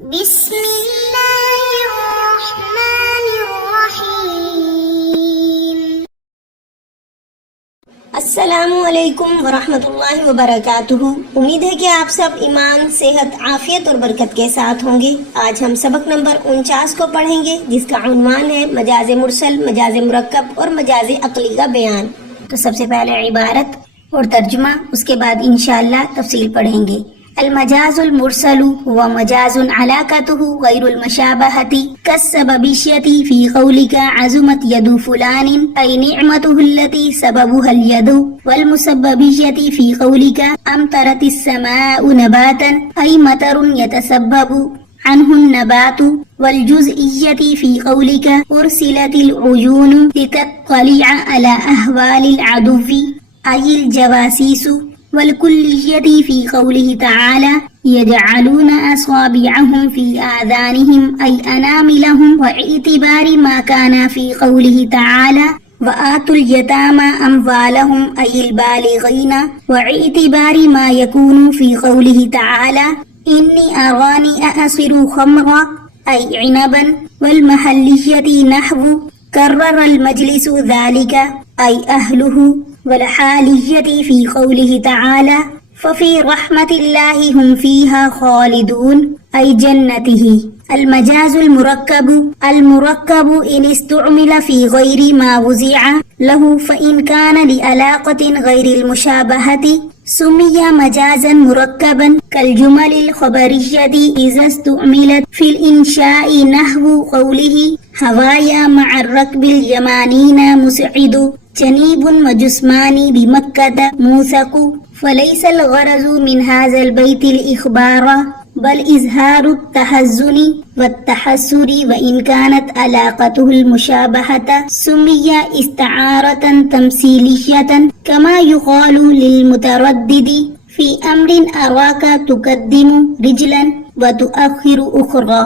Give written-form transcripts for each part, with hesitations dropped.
بسم اللہ الرحمن الرحیم۔ السلام علیکم ورحمۃ اللہ وبرکاتہ۔ امید ہے کہ آپ سب ایمان، صحت، عافیت اور برکت کے ساتھ ہوں گے۔ آج ہم سبق نمبر 49 کو پڑھیں گے، جس کا عنوان ہے مجاز مرسل، مجاز مرکب اور مجاز عقلی کا بیان۔ تو سب سے پہلے عبارت اور ترجمہ، اس کے بعد انشاءاللہ تفصیل پڑھیں گے۔ المجاز المرسل هو مجاز علاقته غير المشابهة كالسببية في قولك عزمت يد فلان أي نعمته التي سببها اليد، والمسببية في قولك أمطرت السماء نباتا أي مطر يتسبب عنه النبات، والجزئية في قولك أرسلت العيون لتطلع على أهوال العدو أي الجواسيس، والكلية في قوله تعالى يجعلون أصابعهم في آذانهم أي أناملهم، واعتبار ما كان في قوله تعالى وآتوا اليتامى أموالهم أي البالغين، واعتبار ما يكون في قوله تعالى إني أراني أعصر خمرا أي عنبا، والمحلية نحو كرر المجلس ذلك أي أهله، والحالية في قوله تعالى ففي رحمة الله هم فيها خالدون أي جنته۔ المجاز المركب إن استعمل في غير ما وزع له، فإن كان لعلاقة غير المشابهة سمي مجازا مركبا، كالجمل الخبرية إذا استعملت في الإنشاء نحو قوله هوايا مع الركب اليمانين مسعد، جنيب وجسمان بمكة موثق، فليس الغرض من هذا البيت الإخبار بل إظهار التحزن والتحسر، وإن كانت علاقته المشابهة سمي استعارة تمثيلية، كما يقال للمتردد في أمر أراك تقدم رجلا وتؤخر أخرى۔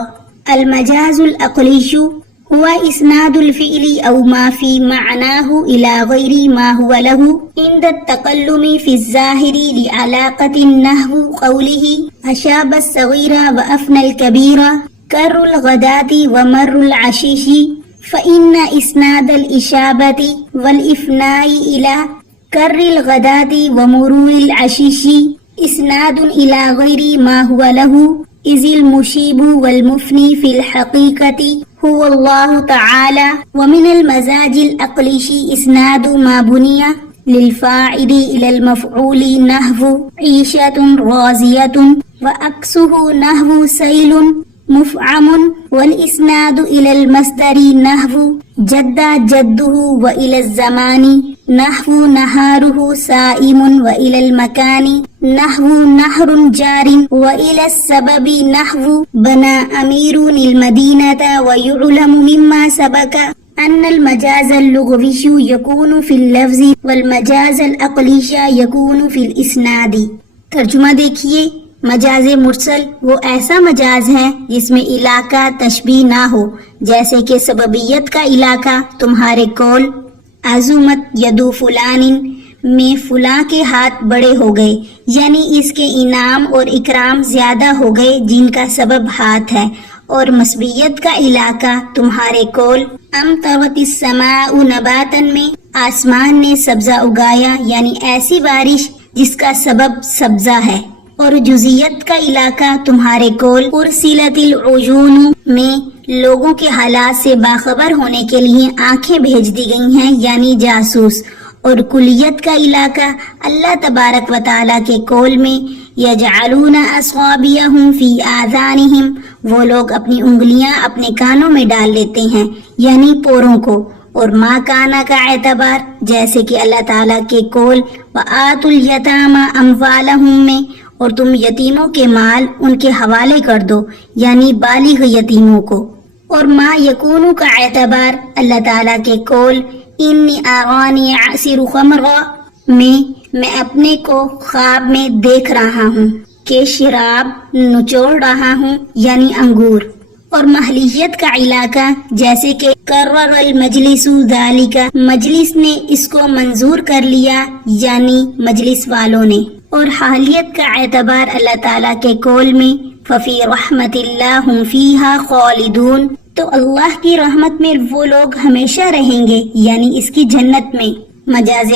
المجاز العقلي هو إسناد الفعل أو ما في معناه إلى غير ما هو له عند التكلم في الظاهر لعلاقة، نحو قوله أشاب الصغير وأفنى الكبير، كر الغداة ومر العشيش، فإن إسناد الإشابة والإفناء إلى كر الغداة ومرور العشيش إسناد إلى غير ما هو له، إذ المشيب والمفني في الحقيقة هو الله تعالى۔ ومن المزاج العقلي إسناد ما بني للفاعل إلى المفعول، نحو عيشة راضية، وعكسه نحو سيل مفعم، والإسناد إلى المصدر نحو جد جده، وإلى الزمان نحو نهاره صائم، وإلى المكان نحو نهر جار، وإلى السبب نحو بنى أمير المدينة، ويعلم مما سبق أن المجاز اللغوي يكون في اللفظ والمجاز العقلي يكون في الإسناد۔ ترجمہ دیکھیے، مجاز مرسل وہ ایسا مجاز ہے جس میں علاقہ تشبیہ نہ ہو، جیسے کہ سببیت کا علاقہ تمہارے قول عظمت یدو فلان میں فلاں کے ہاتھ بڑے ہو گئے، یعنی اس کے انعام اور اکرام زیادہ ہو گئے جن کا سبب ہاتھ ہے، اور مسبیت کا علاقہ تمہارے قول امطرت السماء نباتا میں آسمان نے سبزہ اگایا، یعنی ایسی بارش جس کا سبب سبزہ ہے، اور جزیت کا علاقہ تمہارے قول ارسلت العیون میں لوگوں کے حالات سے باخبر ہونے کے لیے آنکھیں بھیج دی گئی ہیں، یعنی جاسوس، اور کلیت کا علاقہ اللہ تبارک و تعالیٰ کے قول میں یجعلون اصابعهم فی آذانہم، وہ لوگ اپنی انگلیاں اپنے کانوں میں ڈال لیتے ہیں، یعنی پوروں کو، اور ما کانا کا اعتبار جیسے کہ اللہ تعالیٰ کے قول وآتوا الیتامى اموالهم میں، اور تم یتیموں کے مال ان کے حوالے کر دو، یعنی بالغ یتیموں کو، اور ما یکون کا اعتبار اللہ تعالیٰ کے قول انی ارانی اعصر خمرا میں اپنے کو خواب میں دیکھ رہا ہوں کہ شراب نچوڑ رہا ہوں، یعنی انگور، اور محلیت کا علاقہ جیسے کہ قرر المجلس ذالک، مجلس نے اس کو منظور کر لیا، یعنی مجلس والوں نے، اور حالیت کا اعتبار اللہ تعالیٰ کے قول میں ففی رحمت اللہ ہم فیہا خالدون، تو اللہ کی رحمت میں وہ لوگ ہمیشہ رہیں گے، یعنی اس کی جنت میں۔ مجاز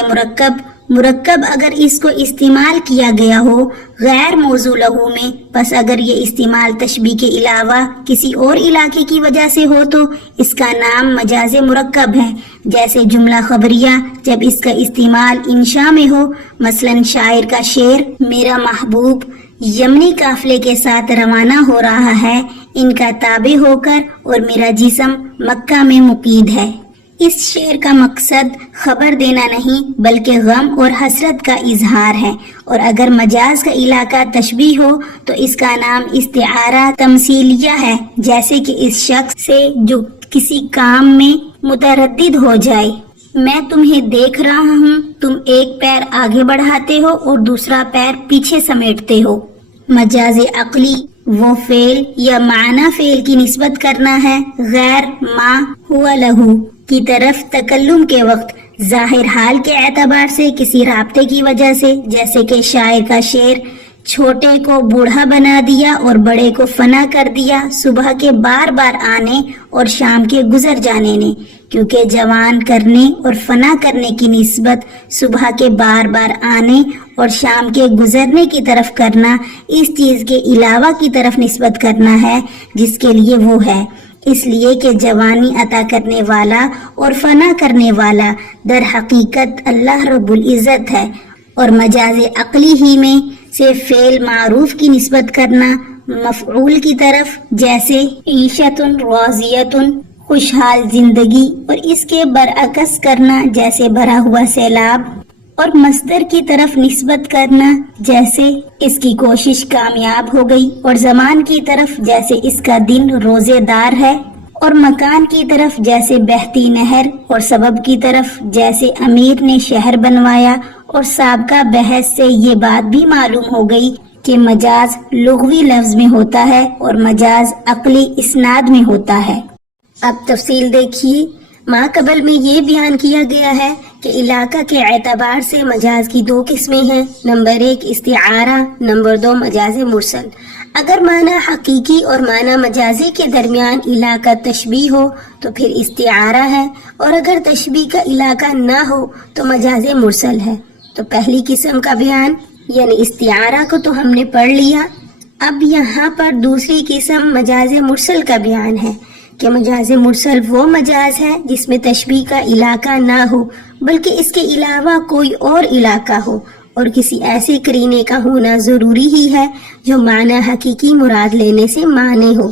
مرکب اگر اس کو استعمال کیا گیا ہو غیر موضوع لہو میں، پس اگر یہ استعمال تشبیہ کے علاوہ کسی اور علاقے کی وجہ سے ہو تو اس کا نام مجاز مرکب ہے، جیسے جملہ خبریہ جب اس کا استعمال انشاء میں ہو، مثلا شاعر کا شعر میرا محبوب یمنی قافلے کے ساتھ روانہ ہو رہا ہے ان کا تابع ہو کر اور میرا جسم مکہ میں مقید ہے۔ اس شعر کا مقصد خبر دینا نہیں بلکہ غم اور حسرت کا اظہار ہے، اور اگر مجاز کا علاقہ تشبیہ ہو تو اس کا نام استعارہ تمثیلیہ ہے، جیسے کہ اس شخص سے جو کسی کام میں متردد ہو جائے، میں تمہیں دیکھ رہا ہوں، تم ایک پیر آگے بڑھاتے ہو اور دوسرا پیر پیچھے سمیٹتے ہو۔ مجاز عقلی وہ فعل یا معنی فعل کی نسبت کرنا ہے غیر ما ہوا لہو کی طرف تکلم کے وقت ظاہر حال کے اعتبار سے کسی رابطے کی وجہ سے، جیسے کہ شاعر کا شعر چھوٹے کو بوڑھا بنا دیا اور بڑے کو فنا کر دیا صبح کے بار بار آنے اور شام کے گزر جانے نے، کیونکہ جوان کرنے اور فنا کرنے کی نسبت صبح کے بار بار آنے اور شام کے گزرنے کی طرف کرنا اس چیز کے علاوہ کی طرف نسبت کرنا ہے جس کے لیے وہ ہے، اس لیے کہ جوانی عطا کرنے والا اور فنا کرنے والا در حقیقت اللہ رب العزت ہے۔ اور مجاز عقلی ہی میں سے فعل معروف کی نسبت کرنا مفعول کی طرف، جیسے عیشۃ راضیۃ خوشحال زندگی، اور اس کے برعکس کرنا جیسے بھرا ہوا سیلاب، اور مصدر کی طرف نسبت کرنا جیسے اس کی کوشش کامیاب ہو گئی، اور زمان کی طرف جیسے اس کا دن روزے دار ہے، اور مکان کی طرف جیسے بہتی نہر، اور سبب کی طرف جیسے امیر نے شہر بنوایا۔ اور سابقہ بحث سے یہ بات بھی معلوم ہو گئی کہ مجاز لغوی لفظ میں ہوتا ہے اور مجاز عقلی اسناد میں ہوتا ہے۔ اب تفصیل دیکھیے، ما قبل میں یہ بیان کیا گیا ہے کہ علاقہ کے اعتبار سے مجاز کی دو قسمیں ہیں، نمبر 1 استعارہ، نمبر 2 مجاز مرسل۔ اگر معنی حقیقی اور معنی مجازی کے درمیان علاقہ تشبیہ ہو تو پھر استعارہ ہے، اور اگر تشبیہ کا علاقہ نہ ہو تو مجاز مرسل ہے۔ تو پہلی قسم کا بیان یعنی استعارہ کو تو ہم نے پڑھ لیا، اب یہاں پر دوسری قسم مجاز مرسل کا بیان ہے کہ مجاز مرسل وہ مجاز ہے جس میں تشبیہ کا علاقہ نہ ہو بلکہ اس کے علاوہ کوئی اور علاقہ ہو، اور کسی ایسے قرینے کا ہونا ضروری ہی ہے جو معنی حقیقی مراد لینے سے مانے ہو۔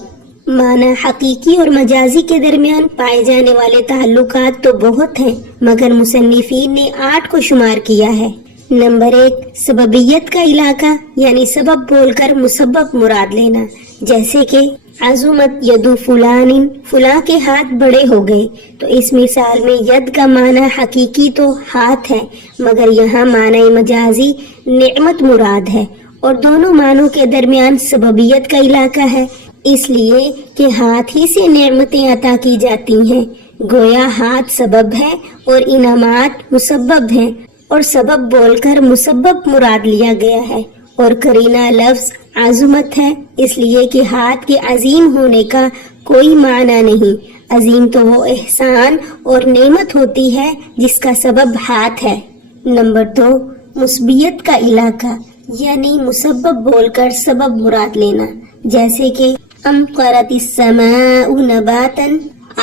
معنی حقیقی اور مجازی کے درمیان پائے جانے والے تعلقات تو بہت ہیں، مگر مصنفین نے 8 کو شمار کیا ہے۔ نمبر 1 سببیت کا علاقہ، یعنی سبب بول کر مسبب مراد لینا، جیسے کہ عظمت ید فلان، فلاں کے ہاتھ بڑے ہو گئے، تو اس مثال میں ید کا معنی حقیقی تو ہاتھ ہے، مگر یہاں معنی مجازی نعمت مراد ہے، اور دونوں معنوں کے درمیان سببیت کا علاقہ ہے، اس لیے کہ ہاتھ ہی سے نعمتیں عطا کی جاتی ہیں، گویا ہاتھ سبب ہے اور انعامات مسبب ہیں، اور سبب بول کر مسبب مراد لیا گیا ہے، اور قرینہ لفظ عظمت ہے، اس لیے کہ ہاتھ کے عظیم ہونے کا کوئی معنی نہیں، عظیم تو وہ احسان اور نعمت ہوتی ہے جس کا سبب ہاتھ ہے۔ نمبر 2 مثبیت کا علاقہ، یعنی مسبب بول کر سبب مراد لینا، جیسے کہ امطرت السماء نباتا،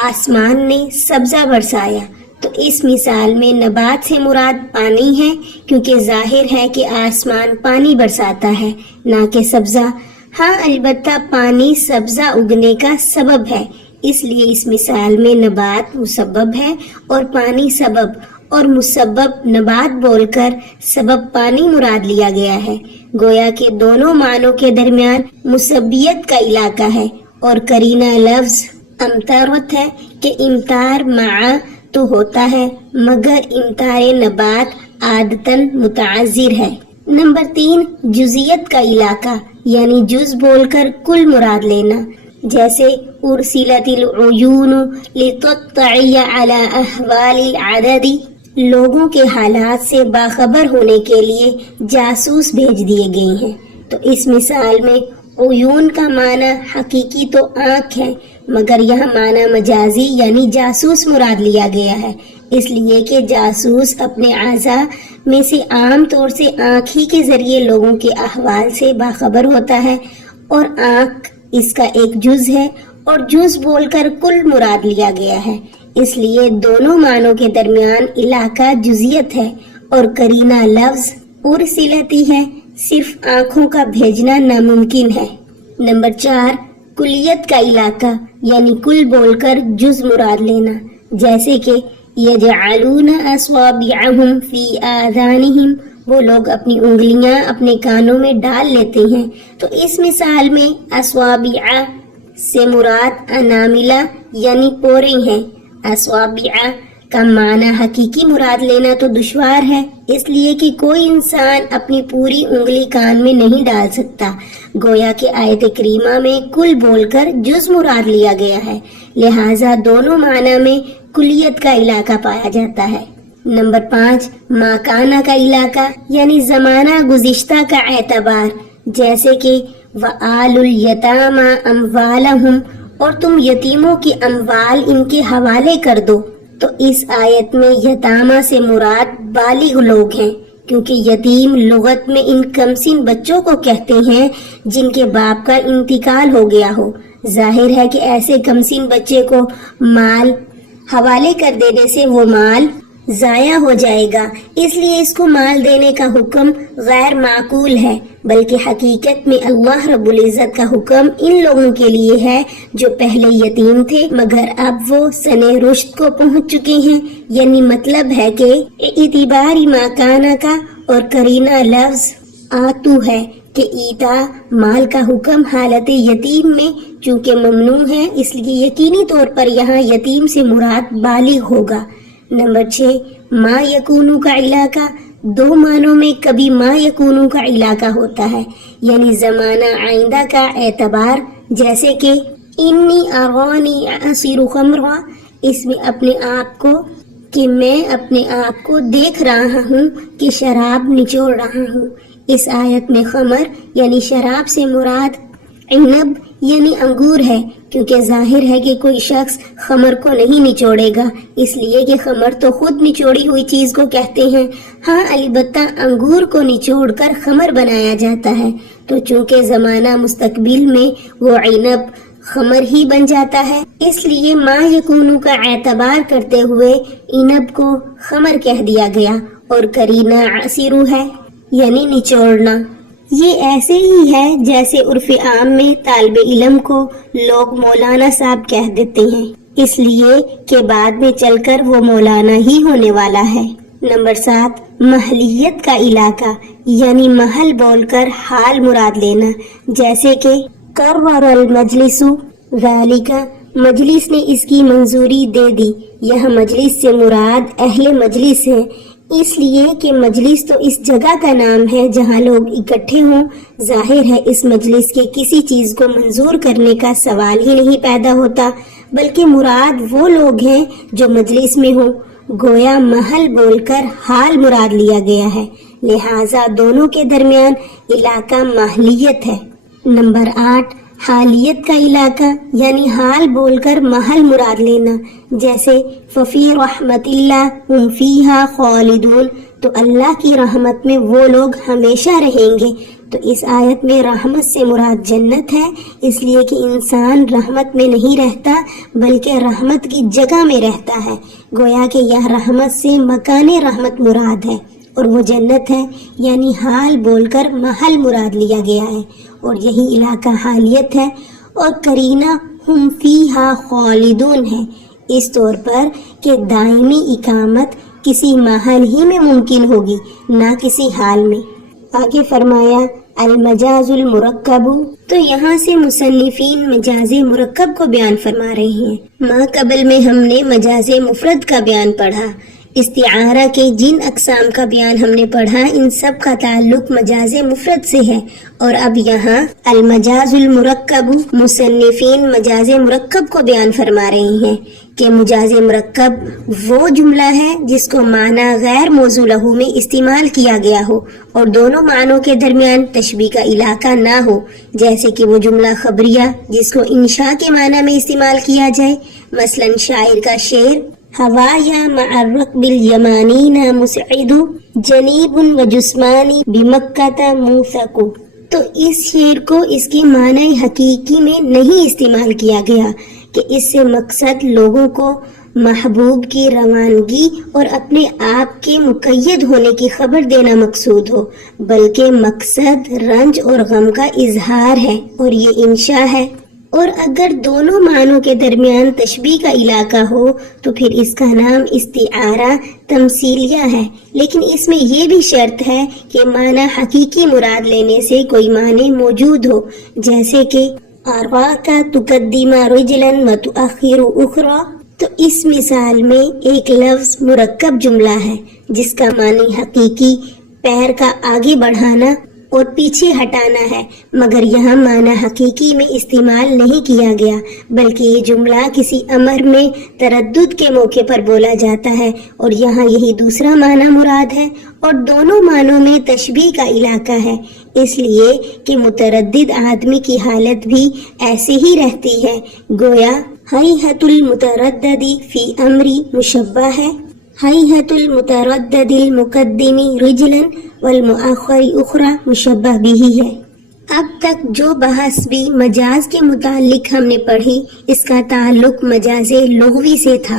آسمان نے سبزہ برسایا، تو اس مثال میں نبات سے مراد پانی ہے، کیونکہ ظاہر ہے کہ آسمان پانی برساتا ہے نہ کہ سبزہ۔ ہاں البتہ پانی سبزہ اگنے کا سبب ہے، اس لیے اس مثال میں نبات مسبب ہے اور پانی سبب، اور مسبب نبات بول کر سبب پانی مراد لیا گیا ہے، گویا کہ دونوں معنوں کے درمیان مسبیت کا علاقہ ہے، اور قرینہ لفظ امطرت ہے کہ امطار مع تو ہوتا ہے مگر امطار نبات عادتاً متعذر ہے۔ نمبر 3 جزیت کا علاقہ، یعنی جز بول کر کل مراد لینا، جیسے ارسلت العیون لتطلع علی احوال العدد، لوگوں کے حالات سے باخبر ہونے کے لیے جاسوس بھیج دیے گئے ہیں، تو اس مثال میں عیون کا معنی حقیقی تو آنکھ ہے، مگر یہاں معنی مجازی یعنی جاسوس مراد لیا گیا ہے، اس لیے کہ جاسوس اپنے اعضاء میں سے عام طور سے آنکھ ہی کے ذریعے لوگوں کے احوال سے باخبر ہوتا ہے، اور آنکھ اس کا ایک جز ہے، اور جز بول کر کل مراد لیا گیا ہے، اس لیے دونوں معنوں کے درمیان علاقہ جزیت ہے، اور کرینہ لفظ ارسلتی ہے، صرف آنکھوں کا بھیجنا ناممکن ہے۔ نمبر 4، کلیت کا علاقہ یعنی کل بول کر جز مراد لینا، جیسے کہ یجعلون اصابعہم فی آذانہم، وہ لوگ اپنی انگلیاں اپنے کانوں میں ڈال لیتے ہیں، تو اس مثال میں اصابع سے مراد اناملہ یعنی پورے ہیں۔ اصابع کا معنی حقیقی مراد لینا تو دشوار ہے، اس لیے کہ کوئی انسان اپنی پوری انگلی کان میں نہیں ڈال سکتا، گویا کہ آیت کریمہ میں کل بول کر جز مراد لیا گیا ہے، لہٰذا دونوں معنی میں کلیت کا علاقہ پایا جاتا ہے۔ نمبر 5، ماکانہ کا علاقہ یعنی زمانہ گزشتہ کا اعتبار، جیسے کہ وآل الیتامى اموالہم، اور تم یتیموں کی اموال ان کے حوالے کر دو، تو اس آیت میں یتامہ سے مراد بالغ لوگ ہیں، کیونکہ یتیم لغت میں ان کمسن بچوں کو کہتے ہیں جن کے باپ کا انتقال ہو گیا ہو۔ ظاہر ہے کہ ایسے کمسن بچے کو مال حوالے کر دینے سے وہ مال ضائع ہو جائے گا، اس لیے اس کو مال دینے کا حکم غیر معقول ہے، بلکہ حقیقت میں اللہ رب العزت کا حکم ان لوگوں کے لیے ہے جو پہلے یتیم تھے مگر اب وہ سن رشد کو پہنچ چکے ہیں، یعنی مطلب ہے کہ اعتباری ماکانہ کا اور کرینہ لفظ آتو ہے کہ ایتا مال کا حکم حالت یتیم میں چونکہ ممنوع ہے، اس لیے یقینی طور پر یہاں یتیم سے مراد بالغ ہوگا۔ نمبر 6، ما یکونو کا علاقہ، دو معنوں میں کبھی ما یکونو کا علاقہ ہوتا ہے، یعنی زمانہ آئندہ کا اعتبار، جیسے کہ انی ارانی اعصر خمرا، اس میں اپنے آپ کو کہ میں اپنے آپ کو دیکھ رہا ہوں کہ شراب نچوڑ رہا ہوں۔ اس آیت میں خمر یعنی شراب سے مراد عنب یعنی انگور ہے، کیونکہ ظاہر ہے کہ کوئی شخص خمر کو نہیں نچوڑے گا، اس لیے کہ خمر تو خود نچوڑی ہوئی چیز کو کہتے ہیں، ہاں البتہ انگور کو نچوڑ کر خمر بنایا جاتا ہے، تو چونکہ زمانہ مستقبل میں وہ عنب خمر ہی بن جاتا ہے، اس لیے ما یکونو کا اعتبار کرتے ہوئے عنب کو خمر کہہ دیا گیا، اور کرینہ عصیرو ہے یعنی نچوڑنا۔ یہ ایسے ہی ہے جیسے عرف عام میں طالب علم کو لوگ مولانا صاحب کہہ دیتے ہیں، اس لیے کہ بعد میں چل کر وہ مولانا ہی ہونے والا ہے۔ نمبر 7، محلیت کا علاقہ یعنی محل بول کر حال مراد لینا، جیسے کہ قرر المجلس ذالک، مجلس نے اس کی منظوری دے دی، یہ مجلس سے مراد اہل مجلس ہے، اس لیے کہ مجلس تو اس جگہ کا نام ہے جہاں لوگ اکٹھے ہوں، ظاہر ہے اس مجلس کے کسی چیز کو منظور کرنے کا سوال ہی نہیں پیدا ہوتا، بلکہ مراد وہ لوگ ہیں جو مجلس میں ہوں، گویا محل بول کر حال مراد لیا گیا ہے، لہٰذا دونوں کے درمیان علاقہ محلیت ہے۔ نمبر 8، حالیت کا علاقہ یعنی حال بول کر محل مراد لینا، جیسے ففی رحمت اللہ ہم فیہا خالدون، تو اللہ کی رحمت میں وہ لوگ ہمیشہ رہیں گے، تو اس آیت میں رحمت سے مراد جنت ہے، اس لیے کہ انسان رحمت میں نہیں رہتا بلکہ رحمت کی جگہ میں رہتا ہے، گویا کہ یہ رحمت سے مکان رحمت مراد ہے، اور وہ جنت ہے، یعنی حال بول کر محل مراد لیا گیا ہے، اور یہی علاقہ حالیت ہے، اور کرینہ ہم فیہا خالدون ہے، اس طور پر کہ دائمی اقامت کسی محل ہی میں ممکن ہوگی، نہ کسی حال میں۔ آگے فرمایا المجاز المرکب، تو یہاں سے مصنفین مجاز مرکب کو بیان فرما رہے ہیں۔ ما قبل میں ہم نے مجاز مفرد کا بیان پڑھا، استعارہ کے جن اقسام کا بیان ہم نے پڑھا ان سب کا تعلق مجاز مفرد سے ہے، اور اب یہاں المجاز المرکب مصنفین مجاز مرکب کو بیان فرما رہے ہیں کہ مجاز مرکب وہ جملہ ہے جس کو معنی غیر موضوع لہو میں استعمال کیا گیا ہو اور دونوں معنوں کے درمیان تشبیہ کا علاقہ نہ ہو، جیسے کہ وہ جملہ خبریہ جس کو انشاء کے معنی میں استعمال کیا جائے، مثلا شاعر کا شعر ہوا یا معرق بالیمانین مسعد جنیب و جسمانی بمکۃ موثق، تو اس شعر کو اس کے معنی حقیقی میں نہیں استعمال کیا گیا کہ اس سے مقصد لوگوں کو محبوب کی روانگی اور اپنے آپ کے مقید ہونے کی خبر دینا مقصود ہو، بلکہ مقصد رنج اور غم کا اظہار ہے اور یہ انشاء ہے۔ اور اگر دونوں معنوں کے درمیان تشبیہ کا علاقہ ہو تو پھر اس کا نام استعارہ تمثیلیہ ہے، لیکن اس میں یہ بھی شرط ہے کہ معنی حقیقی مراد لینے سے کوئی معنی موجود ہو، جیسے کہ اراک تقدم رجلا وتؤخر اخرى، تو اس مثال میں ایک لفظ مرکب جملہ ہے جس کا معنی حقیقی پیر کا آگے بڑھانا اور پیچھے ہٹانا ہے، مگر یہاں معنی حقیقی میں استعمال نہیں کیا گیا، بلکہ یہ جملہ کسی امر میں تردد کے موقع پر بولا جاتا ہے اور یہاں یہی دوسرا معنی مراد ہے، اور دونوں معنوں میں تشبیہ کا علاقہ ہے، اس لیے کہ متردد آدمی کی حالت بھی ایسے ہی رہتی ہے، گویا ہیئۃ المتردد فی امری مشبہ ہے، ہیئۃ المتردد المقدم رجلا والمؤخر اخرى مشبہ بھی ہے۔ اب تک جو بحث بھی مجاز کے متعلق ہم نے پڑھی اس کا تعلق مجاز لغوی سے تھا۔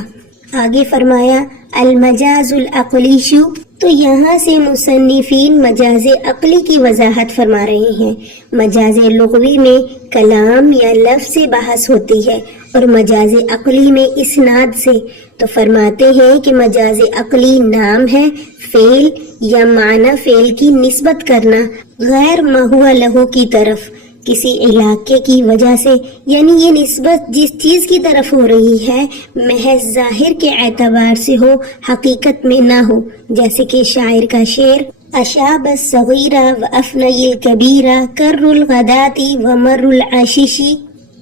آگے فرمایا المجاز العقلیش، تو یہاں سے مصنفین مجاز عقلی کی وضاحت فرما رہے ہیں۔ مجاز لغوی میں کلام یا لفظ سے بحث ہوتی ہے اور مجاز عقلی میں اسناد سے، تو فرماتے ہیں کہ مجاز عقلی نام ہے فعل یا معنی فعل کی نسبت کرنا غیر ما ہوا لہو کی طرف کسی علاقے کی وجہ سے، یعنی یہ نسبت جس چیز کی طرف ہو رہی ہے محض ظاہر کے اعتبار سے ہو، حقیقت میں نہ ہو، جیسے کہ شاعر کا شعر اشاب الصغیرہ و افنی الکبیرہ کر الغداتی و مر العشیشی،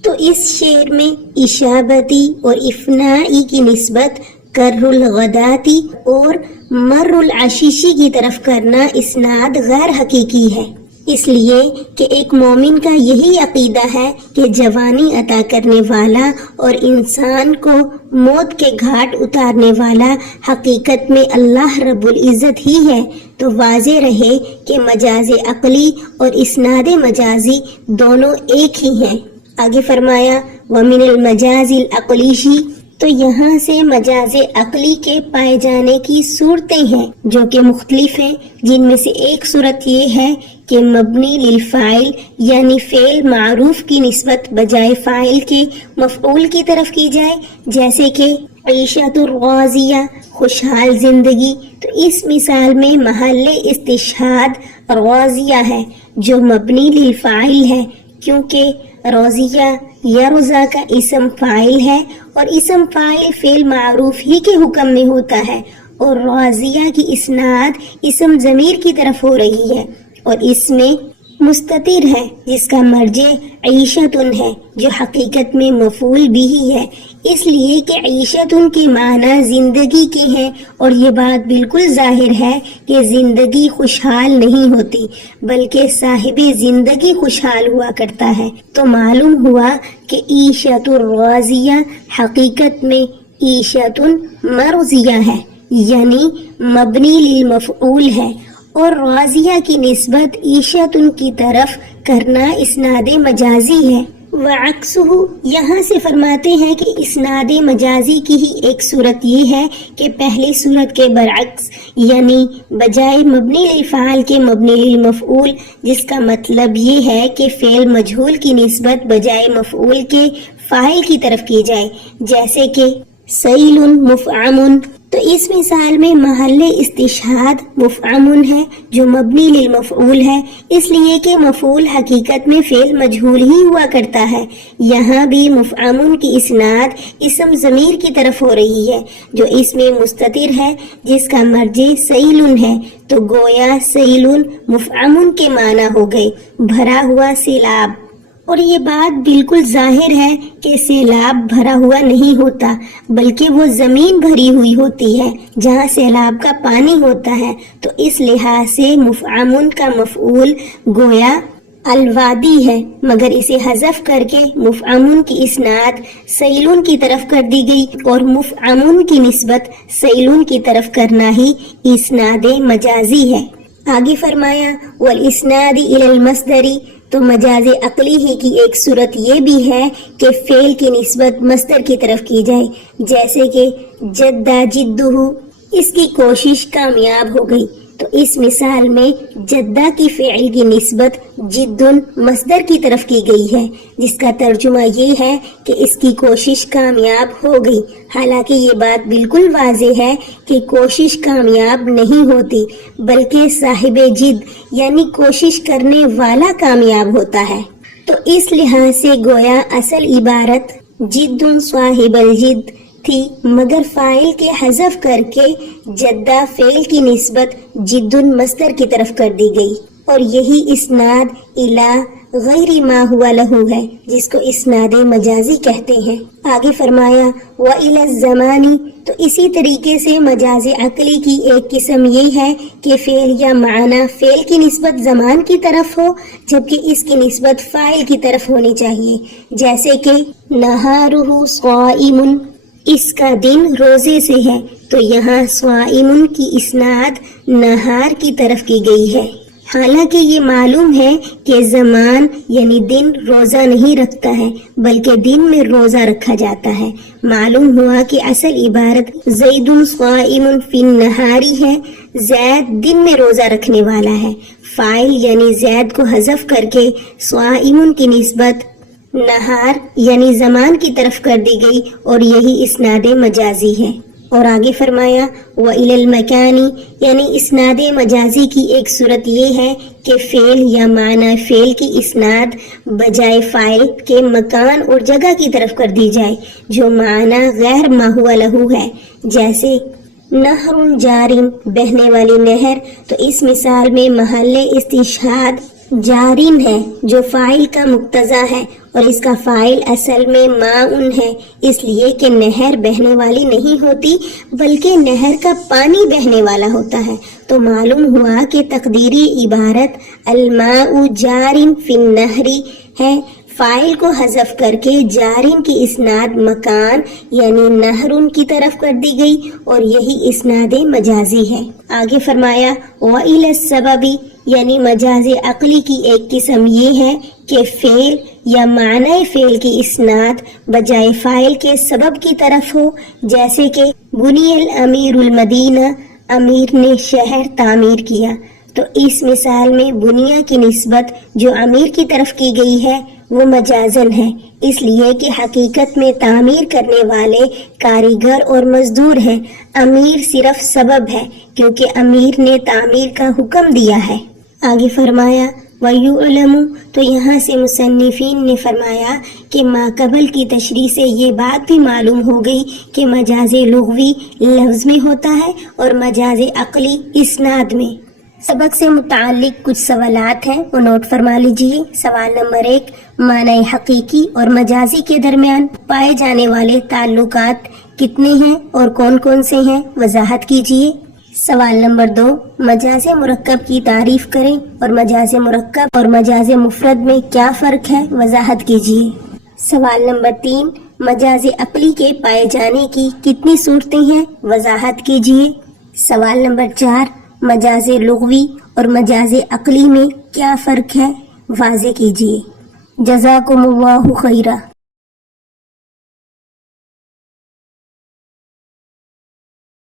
تو اس شعر میں اشابتی اور افنائی کی نسبت کر الغداتی اور مر العشیشی کی طرف کرنا اسناد غیر حقیقی ہے، اس لیے کہ ایک مومن کا یہی عقیدہ ہے کہ جوانی عطا کرنے والا اور انسان کو موت کے گھاٹ اتارنے والا حقیقت میں اللہ رب العزت ہی ہے، تو واضح رہے کہ مجاز عقلی اور اسناد مجازی دونوں ایک ہی ہیں۔ آگے فرمایا ومن المجاز العقلیشی، تو یہاں سے مجاز عقلی کے پائے جانے کی صورتیں ہیں جو کہ مختلف ہیں، جن میں سے ایک صورت یہ ہے کہ مبنی للفاعل یعنی فعل معروف کی نسبت بجائے فاعل کے مفعول کی طرف کی جائے، جیسے کہ عیشت الراضیہ خوشحال زندگی، تو اس مثال میں محل استشہاد راضیہ ہے جو مبنی للفاعل ہے، کیونکہ روزیہ یا رضا کا اسم فاعل ہے اور اسم فاعل فعل معروف ہی کے حکم میں ہوتا ہے، اور راضیہ کی اسناد اسم ضمیر کی طرف ہو رہی ہے اور اس میں مستتر ہے جس کا مرجع عیشتن ہے جو حقیقت میں مفعول بھی ہے، اس لیے کہ عیشتن کے معنی زندگی کے ہیں، اور یہ بات بالکل ظاہر ہے کہ زندگی خوشحال نہیں ہوتی بلکہ صاحب زندگی خوشحال ہوا کرتا ہے، تو معلوم ہوا کہ عیشت الراضیہ حقیقت میں عیشت مرضیہ ہے، یعنی مبنی للمفعول ہے، اور راضیہ کی نسبت عیشت ان کی طرف کرنا اسناد مجازی ہے۔ وعکسہ، یہاں سے فرماتے ہیں کہ اسناد مجازی کی ہی ایک صورت یہ ہے کہ پہلی صورت کے برعکس، یعنی بجائے مبنی للفاعل کے مبنی للمفعول، جس کا مطلب یہ ہے کہ فعل مجہول کی نسبت بجائے مفعول کے فاعل کی طرف کی جائے، جیسے کہ سیل مفعم، تو اس مثال میں محل استشہاد مفعم ہے جو مبنی للمفعول ہے، اس لیے کہ مفعول حقیقت میں فعل مجہول ہی ہوا کرتا ہے۔ یہاں بھی مفعم کی اسناد اسم ضمیر کی طرف ہو رہی ہے جو اس میں مستتر ہے، جس کا مرجع سیل ہے، تو گویا سیل مفعم کے معنی ہو گئے، بھرا ہوا سیلاب۔ اور یہ بات بالکل ظاہر ہے کہ سیلاب بھرا ہوا نہیں ہوتا، بلکہ وہ زمین بھری ہوئی ہوتی ہے جہاں سیلاب کا پانی ہوتا ہے، تو اس لحاظ سے مفعم کا مفعول گویا الوادی ہے، مگر اسے حذف کر کے مفعم کی اسناد سیلون کی طرف کر دی گئی، اور مفعم کی نسبت سیلون کی طرف کرنا ہی اسناد مجازی ہے۔ آگے فرمایا والاسناد الی المصدر، تو مجاز عقلی ہی کی ایک صورت یہ بھی ہے کہ فعل کی نسبت مصدر کی طرف کی جائے، جیسے کہ جدہ جدہ، اس کی کوشش کامیاب ہو گئی، تو اس مثال میں جدہ کی فعل کی نسبت جد مصدر کی طرف کی گئی ہے، جس کا ترجمہ یہ ہے کہ اس کی کوشش کامیاب ہو گئی، حالانکہ یہ بات بالکل واضح ہے کہ کوشش کامیاب نہیں ہوتی، بلکہ صاحب جد یعنی کوشش کرنے والا کامیاب ہوتا ہے۔ تو اس لحاظ سے گویا اصل عبارت جد صاحب الجد تھی، مگر فاعل کے حذف کر کے جدہ فعل کی نسبت جد مصدر کی طرف کر دی گئی، اور یہی اسناد الی غیر ما ہوا لہو ہے، جس کو اسناد مجازی کہتے ہیں۔ آگے فرمایا وَإِلَى الزَّمَانِ، تو اسی طریقے سے مجاز عقلی کی ایک قسم یہ ہے کہ فعل یا معنی فعل کی نسبت زمان کی طرف ہو، جبکہ اس کی نسبت فاعل کی طرف ہونی چاہیے، جیسے کہ نہارہ صائم، اس کا دن روزے سے ہے، تو یہاں صائم کی اسناد نہار کی طرف کی گئی ہے، حالانکہ یہ معلوم ہے کہ زمان یعنی دن روزہ نہیں رکھتا ہے، بلکہ دن میں روزہ رکھا جاتا ہے۔ معلوم ہوا کہ اصل عبارت زید صائم فی النہار ہے، زید دن میں روزہ رکھنے والا ہے، فاعل یعنی زید کو حذف کر کے صائم کی نسبت نہار یعنی زمان کی طرف کر دی گئی، اور یہی اسناد مجازی ہے۔ اور آگے فرمایا وَإِلَى الْمَكَانِ، یعنی اسناد مجازی کی ایک صورت یہ ہے کہ فعل یا معنی فعل کی اسناد بجائے فاعل کے مکان اور جگہ کی طرف کر دی جائے جو معنی غیر ما ہوا لہو ہے، جیسے نہر جارن، بہنے والی نہر، تو اس مثال میں محل استشہاد جارن ہے جو فاعل کا مقتضا ہے، اور اس کا فاعل اصل میں ماؤن ہے، اس لیے کہ نہر بہنے والی نہیں ہوتی بلکہ نہر کا پانی بہنے والا ہوتا ہے، تو معلوم ہوا کہ تقدیری عبارت الماء جارن فی النہر ہے، فاعل کو حذف کر کے جارن کی اسناد مکان یعنی نہرن کی طرف کر دی گئی، اور یہی اسناد مجازی ہے۔ آگے فرمایا وَإِلَى السَّبَبِ، یعنی مجاز عقلی کی ایک قسم یہ ہے کہ فعل یا معنی فعل کی اسناد بجائے فاعل کے سبب کی طرف ہو، جیسے کہ بنی الامیر المدینہ، امیر نے شہر تعمیر کیا، تو اس مثال میں بنیا کی نسبت جو امیر کی طرف کی گئی ہے وہ مجازن ہے، اس لیے کہ حقیقت میں تعمیر کرنے والے کاریگر اور مزدور ہیں، امیر صرف سبب ہے کیونکہ امیر نے تعمیر کا حکم دیا ہے۔ آگے فرمایا وَيُعْلَمُ، تو یہاں سے مصنفین نے فرمایا کہ ما قبل کی تشریح سے یہ بات بھی معلوم ہو گئی کہ مجاز لغوی لفظ میں ہوتا ہے اور مجاز عقلی اسناد میں۔ سبق سے متعلق کچھ سوالات ہیں، وہ نوٹ فرما لیجئے۔ سوال نمبر 1، معنی حقیقی اور مجازی کے درمیان پائے جانے والے تعلقات کتنے ہیں اور کون کون سے ہیں، وضاحت کیجئے۔ سوال نمبر 2، مجاز مرکب کی تعریف کریں اور مجاز مرکب اور مجاز مفرد میں کیا فرق ہے، وضاحت کیجئے۔ سوال نمبر 3، مجاز عقلی کے پائے جانے کی کتنی صورتیں ہیں، وضاحت کیجئے۔ سوال نمبر 4، مجاز لغوی اور مجاز عقلی میں کیا فرق ہے، واضح کیجئے۔ جزاکم اللہ خیرہ۔